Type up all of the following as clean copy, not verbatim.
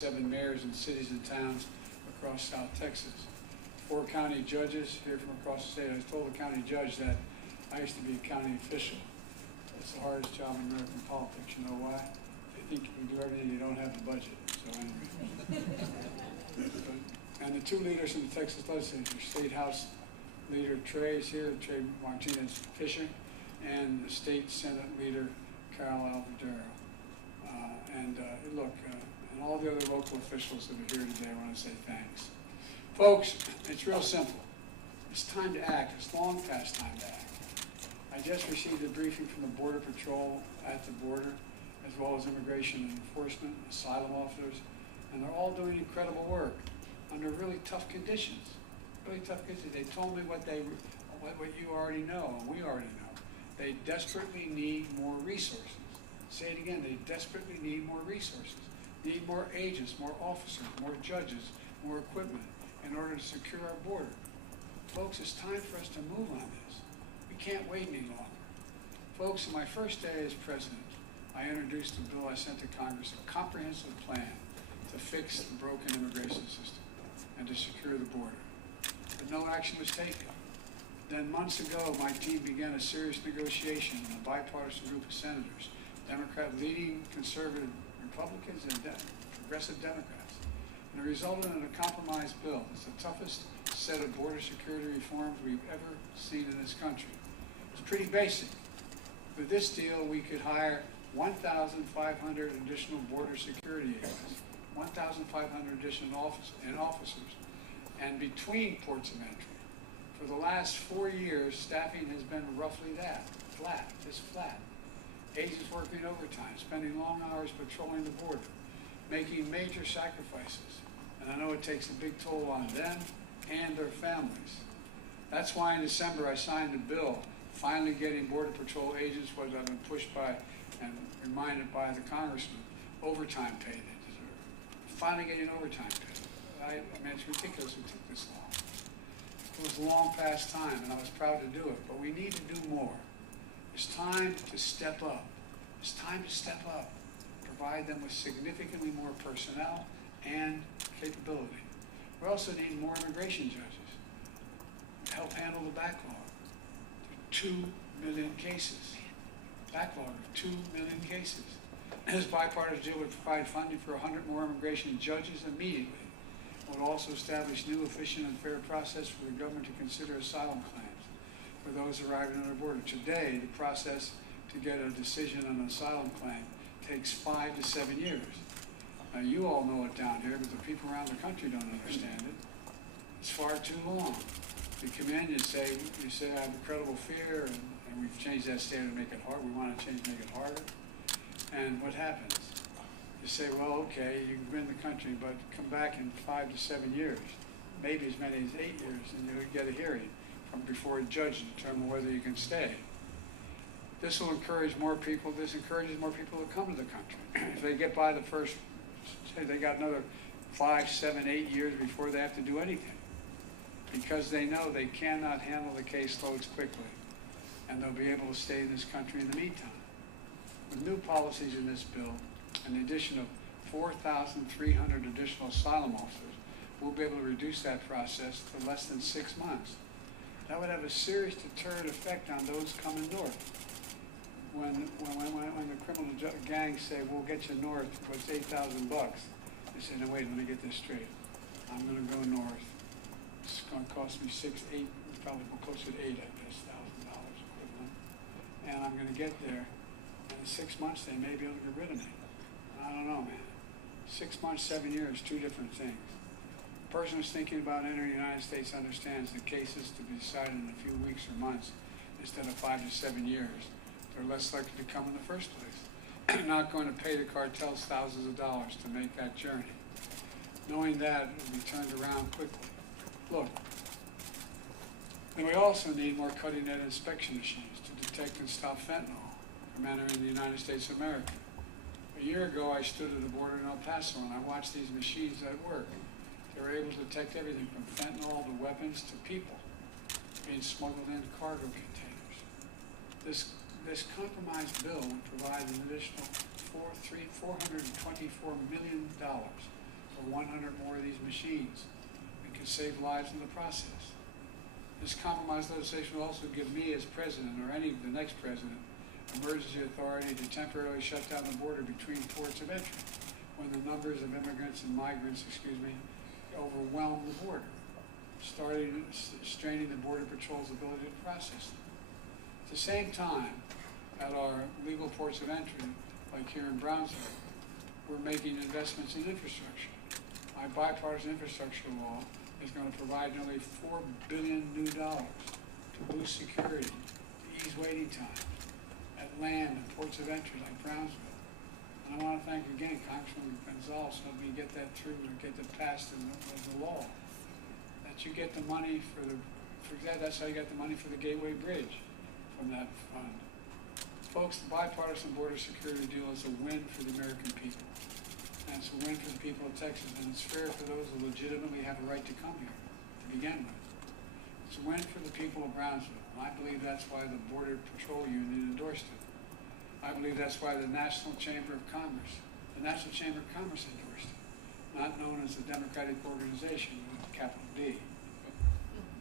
7 mayors in cities and towns across South Texas. 4 county judges here from across the state. I told the county judge that I used to be a county official. It's the hardest job in American politics. You know why? They think you can do everything, you don't have the budget. So anyway. And the 2 leaders in the Texas legislature, State House Leader Trey is here, Trey Martinez Fisher, and the State Senate Leader Carol Alvadero. Look, and all the other local officials that are here today, I want to say thanks. Folks, it's real simple. It's time to act. It's long past time to act. I just received a briefing from the Border Patrol at the border, as well as Immigration and Enforcement, asylum officers, and they're all doing incredible work under really tough conditions. Really tough conditions. They told me what you already know, and we already know. They desperately need more resources. Say it again, they desperately need more resources. Need more agents, more officers, more judges, more equipment in order to secure our border. Folks, it's time for us to move on this. We can't wait any longer. Folks, in my first day as president, I introduced a bill I sent to Congress, a comprehensive plan to fix the broken immigration system and to secure the border. But no action was taken. Then months ago, my team began a serious negotiation with a bipartisan group of senators, leading conservative Republicans and progressive Democrats. And it resulted in a compromise bill. It's the toughest set of border security reforms we've ever seen in this country. It's pretty basic. With this deal, we could hire 1,500 additional border security agents, 1,500 additional officers, and between ports of entry. For the last 4 years, staffing has been roughly that, just flat. Agents working overtime, spending long hours patrolling the border, making major sacrifices. And I know it takes a big toll on them and their families. That's why in December I signed a bill finally getting Border Patrol agents what I've been pushed by and reminded by the Congressman, overtime pay they deserve. Finally getting overtime pay. I mean, it's ridiculous it took this long. It was long past time, and I was proud to do it, but we need to do more. It's time to step up. It's time to step up. Provide them with significantly more personnel and capability. We also need more immigration judges to help handle the backlog. There are 2 million cases. Backlog of 2 million cases. This bipartisan deal would provide funding for 100 more immigration judges immediately. It would also establish new, efficient, and fair process for the government to consider asylum claims for those arriving on our border. Today, the process to get a decision on an asylum claim takes 5 to 7 years. Now, you all know it down here, but the people around the country don't understand it. It's far too long. You come in, you say I have a credible fear, and we've changed that standard to make it hard. We want to make it harder. And what happens? You say, well, okay, you can be in the country, but come back in 5 to 7 years, maybe as many as 8 years, and you'll get a hearing from before a judge to determine whether you can stay. This will encourage more people. This encourages more people to come to the country. If they get by the first, say they got another 5, 7, 8 years before they have to do anything, because they know they cannot handle the caseloads quickly, and they'll be able to stay in this country in the meantime. With new policies in this bill, and the addition of 4,300 additional asylum officers, we'll be able to reduce that process to less than 6 months. That would have a serious deterrent effect on those coming north. When the criminal gangs say, we'll get you north, but it's $8,000, they say, no, wait, let me get this straight. I'm going to go north. It's going to cost me probably closer to $8,000 equivalent. And I'm going to get there. And in 6 months, they may be able to get rid of me. I don't know, man. 6 months, 7 years, 2 different things. The person who's thinking about entering the United States understands that cases to be decided in a few weeks or months instead of 5 to 7 years. They're less likely to come in the first place. They're not going to pay the cartels thousands of dollars to make that journey. Knowing that, it will be turned around quickly. Look, and we also need more cutting-edge inspection machines to detect and stop fentanyl from entering the United States of America. A year ago, I stood at the border in El Paso, and I watched these machines at work. They were able to detect everything from fentanyl to weapons to people being smuggled into cargo containers. This compromise bill would provide an additional $424 million 100 more of these machines and can save lives in the process. This compromise legislation will also give me as president, or any of the next president, emergency authority to temporarily shut down the border between ports of entry when the numbers of immigrants and migrants, overwhelm the border, straining the Border Patrol's ability to process them. At the same time, at our legal ports of entry, like here in Brownsville, we're making investments in infrastructure. My bipartisan infrastructure law is going to provide nearly $4 billion new dollars to boost security, to ease waiting times at land and ports of entry like Brownsville. And I want to thank again Congressman Gonzalez for helping me get that through and get that passed as a law. That you get the money that's how you got the money for the Gateway Bridge from that fund. Folks, the bipartisan border security deal is a win for the American people. And it's a win for the people of Texas, and it's fair for those who legitimately have a right to come here to begin with. It's a win for the people of Brownsville, and I believe that's why the Border Patrol Union endorsed it. I believe that's why the National Chamber of Commerce endorsed it, not known as the Democratic Organization with a capital D.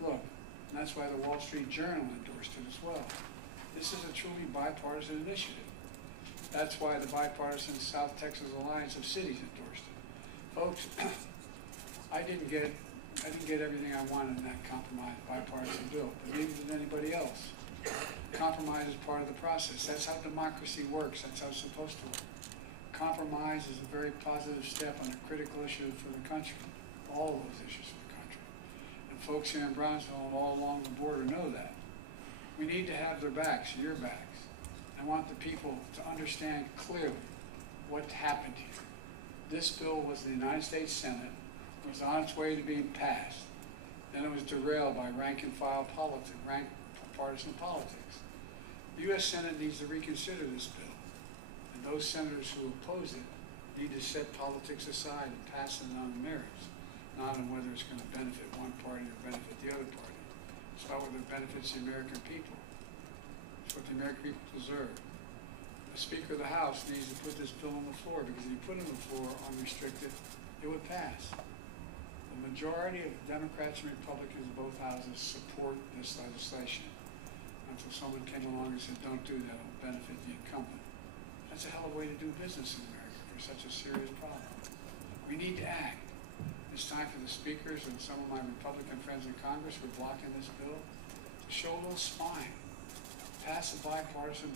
Look, and that's why the Wall Street Journal endorsed it as well. This is a truly bipartisan initiative. That's why the bipartisan South Texas Alliance of Cities endorsed it. Folks, I didn't get everything I wanted in that compromise bipartisan bill, but neither did anybody else. Compromise is part of the process. That's how democracy works. That's how it's supposed to work. Compromise is a very positive step on a critical issue for the country, all of those issues for the country. And folks here in Brownsville and all along the border know that. We need to have their backs, your backs. I want the people to understand clearly what happened here. This bill was in the United States Senate, was on its way to being passed. Then it was derailed by rank and file politics, partisan politics. The U.S. Senate needs to reconsider this bill. And those senators who oppose it need to set politics aside and pass it on the merits, not on whether it's going to benefit one party or benefit the other party. It's about whether it benefits the American people. It's what the American people deserve. The Speaker of the House needs to put this bill on the floor, because if you put it on the floor unrestricted, it would pass. The majority of Democrats and Republicans in both houses support this legislation. Until someone came along and said, don't do that, it'll benefit the incumbent. That's a hell of a way to do business in America for such a serious problem. We need to act. It's time for the speakers and some of my Republican friends in Congress who are blocking this bill to show a little spine. Pass a bipartisan,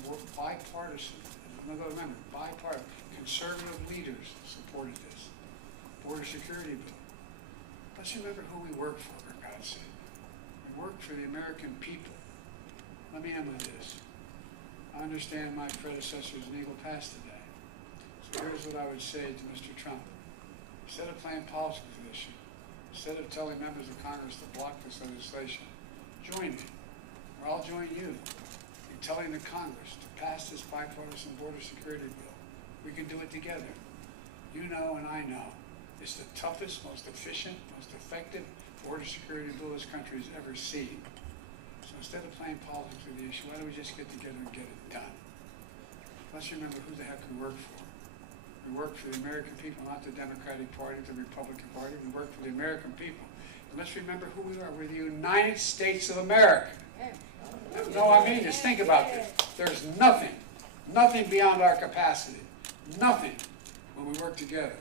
remember, bipartisan, conservative leaders supported this border security bill. Let's remember who we work for God's sake. We work for the American people. Let me end with this. I understand my predecessor's legal past today. So here's what I would say to Mr. Trump. Instead of playing politics with this issue, instead of telling members of Congress to block this legislation, join me, or I'll join you in telling the Congress to pass this bipartisan border security bill. We can do it together. You know and I know it's the toughest, most efficient, most effective border security bill this country has ever seen. So instead of playing politics with the issue, why don't we just get together and get it done? Let's remember who the heck we work for. We work for the American people, not the Democratic Party, the Republican Party. We work for the American people. And let's remember who we are. We're the United States of America. No, I mean this. Think about this. There's nothing beyond our capacity. Nothing when we work together.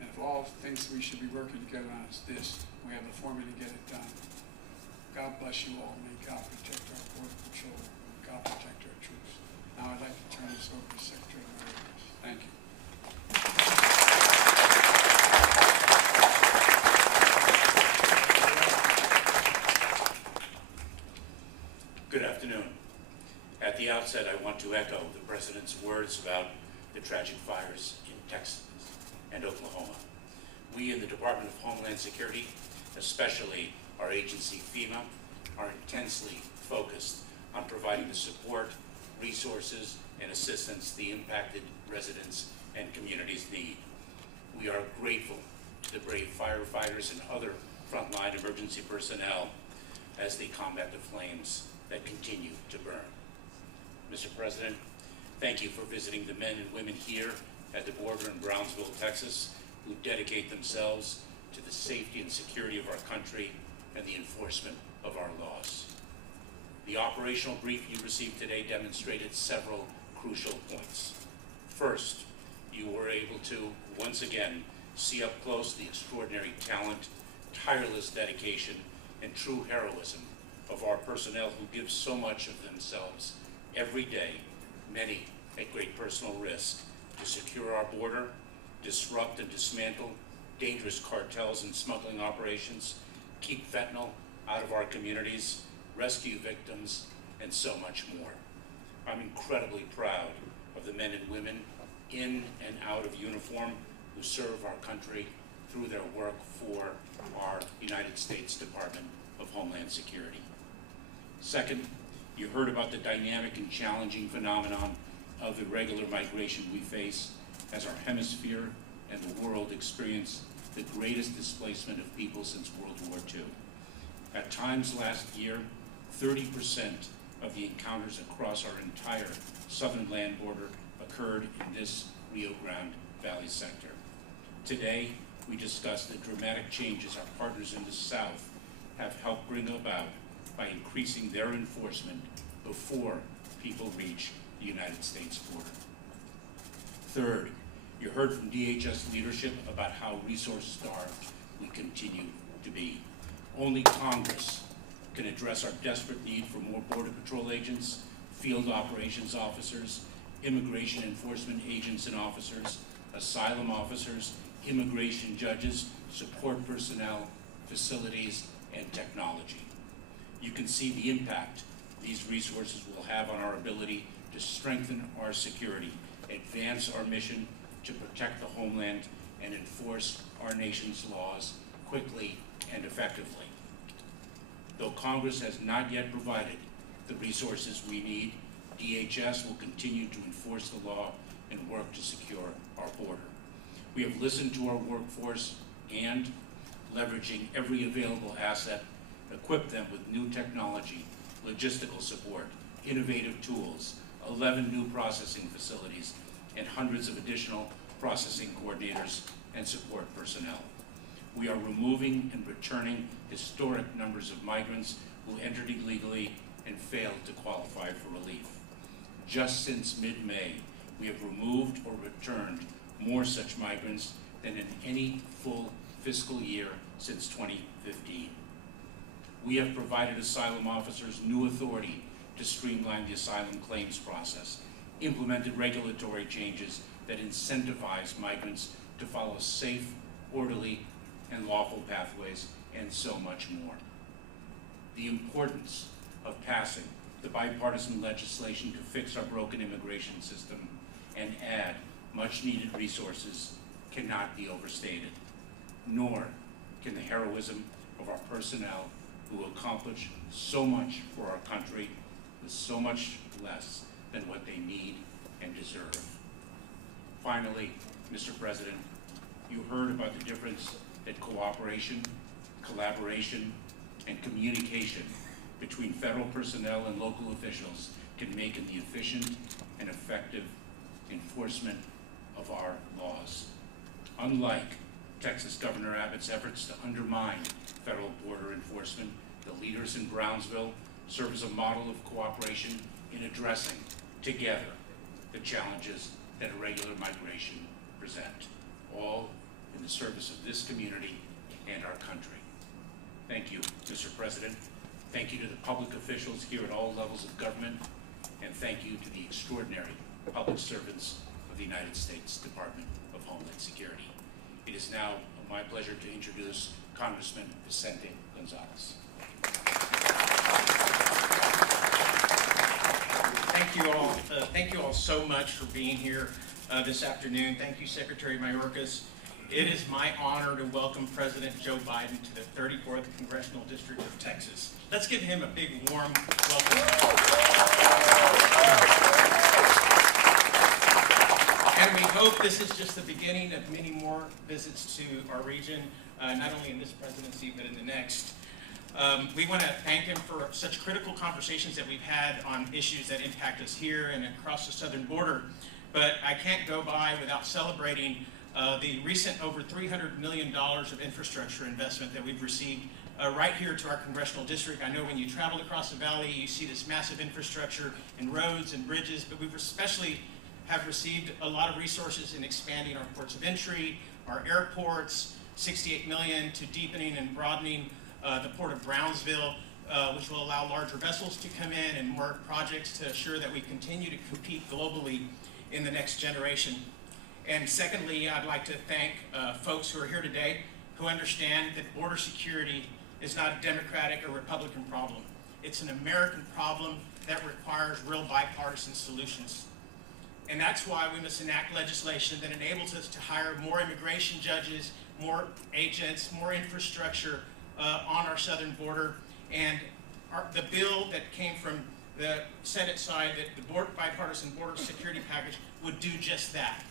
And if all things we should be working together on is this, we have the formula to get it done. God bless you all. May God protect our Border Patrol. May God protect our troops. Now I'd like to turn this over to Secretary of the Air Force. Thank you. Good afternoon. At the outset, I want to echo the President's words about the tragic fires in Texas and Oklahoma. We in the Department of Homeland Security, especially our agency FEMA, are intensely focused on providing the support, resources, and assistance the impacted residents and communities need. We are grateful to the brave firefighters and other frontline emergency personnel as they combat the flames that continue to burn. Mr. President, thank you for visiting the men and women here at the border in Brownsville, Texas, who dedicate themselves to the safety and security of our country and the enforcement of our laws. The operational brief you received today demonstrated several crucial points. First, you were able to, once again, see up close the extraordinary talent, tireless dedication, and true heroism of our personnel who give so much of themselves every day, many at great personal risk, to secure our border, disrupt and dismantle dangerous cartels and smuggling operations, keep fentanyl out of our communities, rescue victims, and so much more. I'm incredibly proud of the men and women in and out of uniform who serve our country through their work for our United States Department of Homeland Security. Second, you heard about the dynamic and challenging phenomenon of irregular migration we face as our hemisphere and the world experience the greatest displacement of people since World War II. At times last year, 30% of the encounters across our entire southern land border occurred in this Rio Grande Valley sector. Today, we discussed the dramatic changes our partners in the South have helped bring about by increasing their enforcement before people reach the United States border. Third, you heard from DHS leadership about how resource-starved we continue to be. Only Congress can address our desperate need for more Border Patrol agents, field operations officers, immigration enforcement agents and officers, asylum officers, immigration judges, support personnel, facilities, and technology. You can see the impact these resources will have on our ability to strengthen our security, advance our mission to protect the homeland, and enforce our nation's laws quickly and effectively. Though Congress has not yet provided the resources we need, DHS will continue to enforce the law and work to secure our border. We have listened to our workforce and, leveraging every available asset, equipped them with new technology, logistical support, innovative tools, 11 new processing facilities, and hundreds of additional processing coordinators and support personnel. We are removing and returning historic numbers of migrants who entered illegally and failed to qualify for relief. Just since mid-May, we have removed or returned more such migrants than in any full fiscal year since 2015. We have provided asylum officers new authority to streamline the asylum claims process, implemented regulatory changes that incentivize migrants to follow safe, orderly, and lawful pathways, and so much more. The importance of passing the bipartisan legislation to fix our broken immigration system and add much-needed resources cannot be overstated, nor can the heroism of our personnel who accomplish so much for our country with so much less than what they need and deserve. Finally, Mr. President, you heard about the difference that cooperation, collaboration, and communication between federal personnel and local officials can make in the efficient and effective enforcement of our laws. Unlike Texas Governor Abbott's efforts to undermine federal border enforcement, the leaders in Brownsville serve as a model of cooperation in addressing together the challenges that irregular migration present, all in the service of this community and our country. Thank you, Mr. President. Thank you to the public officials here at all levels of government, and thank you to the extraordinary public servants of the United States Department of Homeland Security. It is now my pleasure to introduce Congressman Gonzalez. Thank you all so much for being here this afternoon. Thank you, Secretary Mayorkas. It is my honor to welcome President Joe Biden to the 34th Congressional District of Texas. Let's give him a big, warm welcome. And we hope this is just the beginning of many more visits to our region, not only in this presidency, but in the next. We want to thank him for such critical conversations that we've had on issues that impact us here and across the southern border. But I can't go by without celebrating the recent over $300 million of infrastructure investment that we've received right here to our congressional district. I know when you travel across the valley, you see this massive infrastructure in roads and bridges, but we've especially have received a lot of resources in expanding our ports of entry, our airports, $68 million to deepening and broadening the port of Brownsville, which will allow larger vessels to come in, and more projects to assure that we continue to compete globally in the next generation. And secondly, I'd like to thank folks who are here today who understand that border security is not a Democratic or Republican problem. It's an American problem that requires real bipartisan solutions. And that's why we must enact legislation that enables us to hire more immigration judges, more agents, more infrastructure on our southern border. And the bill that came from the Senate side, that the bipartisan border security package, would do just that.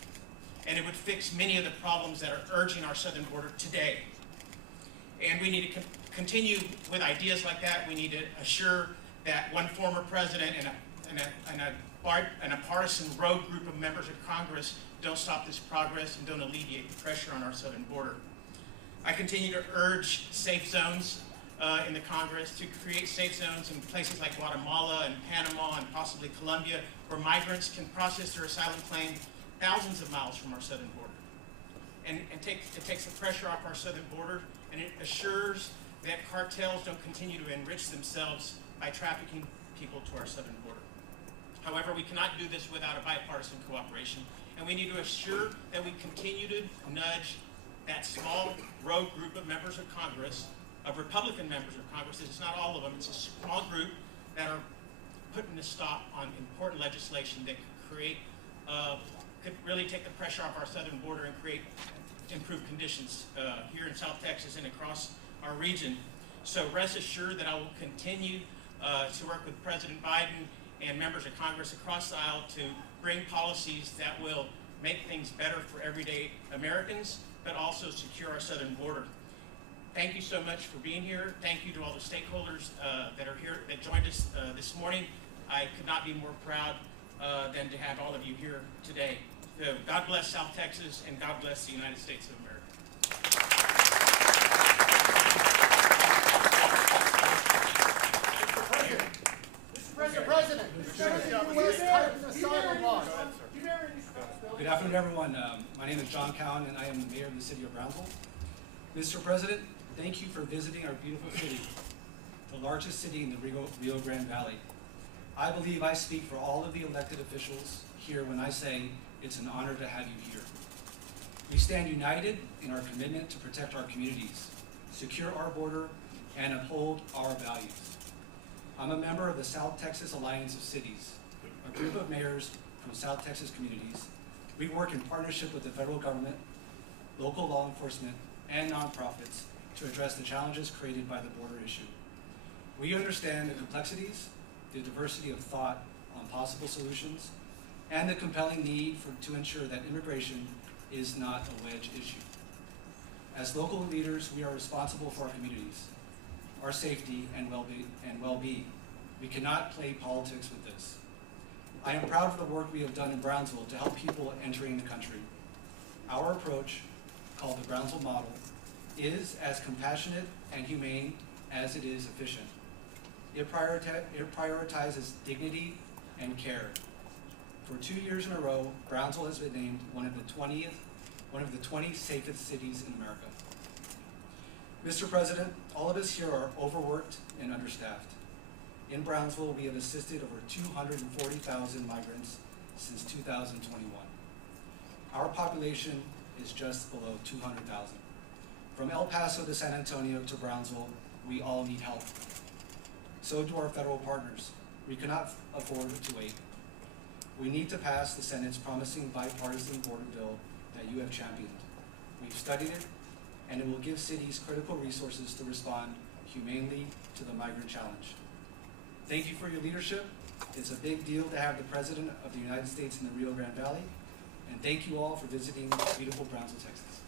And it would fix many of the problems that are urging our southern border today. And we need to continue with ideas like that. We need to assure that one former president and a partisan rogue group of members of Congress don't stop this progress and don't alleviate the pressure on our southern border. I continue to urge safe zones in the Congress, to create safe zones in places like Guatemala and Panama and possibly Colombia, where migrants can process their asylum claim thousands of miles from our southern border. And it takes the pressure off our southern border, and it assures that cartels don't continue to enrich themselves by trafficking people to our southern border. However, we cannot do this without a bipartisan cooperation, and we need to assure that we continue to nudge that small rogue group of members of Congress, of Republican members of Congress. It's not all of them, it's a small group that are putting a stop on important legislation that could really take the pressure off our southern border and create improved conditions here in South Texas and across our region. So rest assured that I will continue to work with President Biden and members of Congress across the aisle to bring policies that will make things better for everyday Americans, but also secure our southern border. Thank you so much for being here. Thank you to all the stakeholders that are here, that joined us this morning. I could not be more proud than to have all of you here today. So God bless South Texas, and God bless the United States of America. Mr. President, Good afternoon, everyone. My name is John Cowan, and I am the mayor of the city of Brownsville. Mr. President, thank you for visiting our beautiful city, the largest city in the Rio Grande Valley. I believe I speak for all of the elected officials here when I say it's an honor to have you here. We stand united in our commitment to protect our communities, secure our border, and uphold our values. I'm a member of the South Texas Alliance of Cities, a group of mayors from South Texas communities. We work in partnership with the federal government, local law enforcement, and nonprofits to address the challenges created by the border issue. We understand the complexities, the diversity of thought on possible solutions, and the compelling need to ensure that immigration is not a wedge issue. As local leaders, we are responsible for our communities, our safety and well-being. We cannot play politics with this. I am proud of the work we have done in Brownsville to help people entering the country. Our approach, called the Brownsville model, is as compassionate and humane as it is efficient. It prioritizes dignity and care. For 2 years in a row, Brownsville has been named one of the 20 safest cities in America. Mr. President, all of us here are overworked and understaffed. In Brownsville, we have assisted over 240,000 migrants since 2021. Our population is just below 200,000. From El Paso to San Antonio to Brownsville, we all need help. So do our federal partners. We cannot afford to wait. We need to pass the Senate's promising bipartisan border bill that you have championed. We've studied it, and it will give cities critical resources to respond humanely to the migrant challenge. Thank you for your leadership. It's a big deal to have the President of the United States in the Rio Grande Valley, and thank you all for visiting beautiful Brownsville, Texas.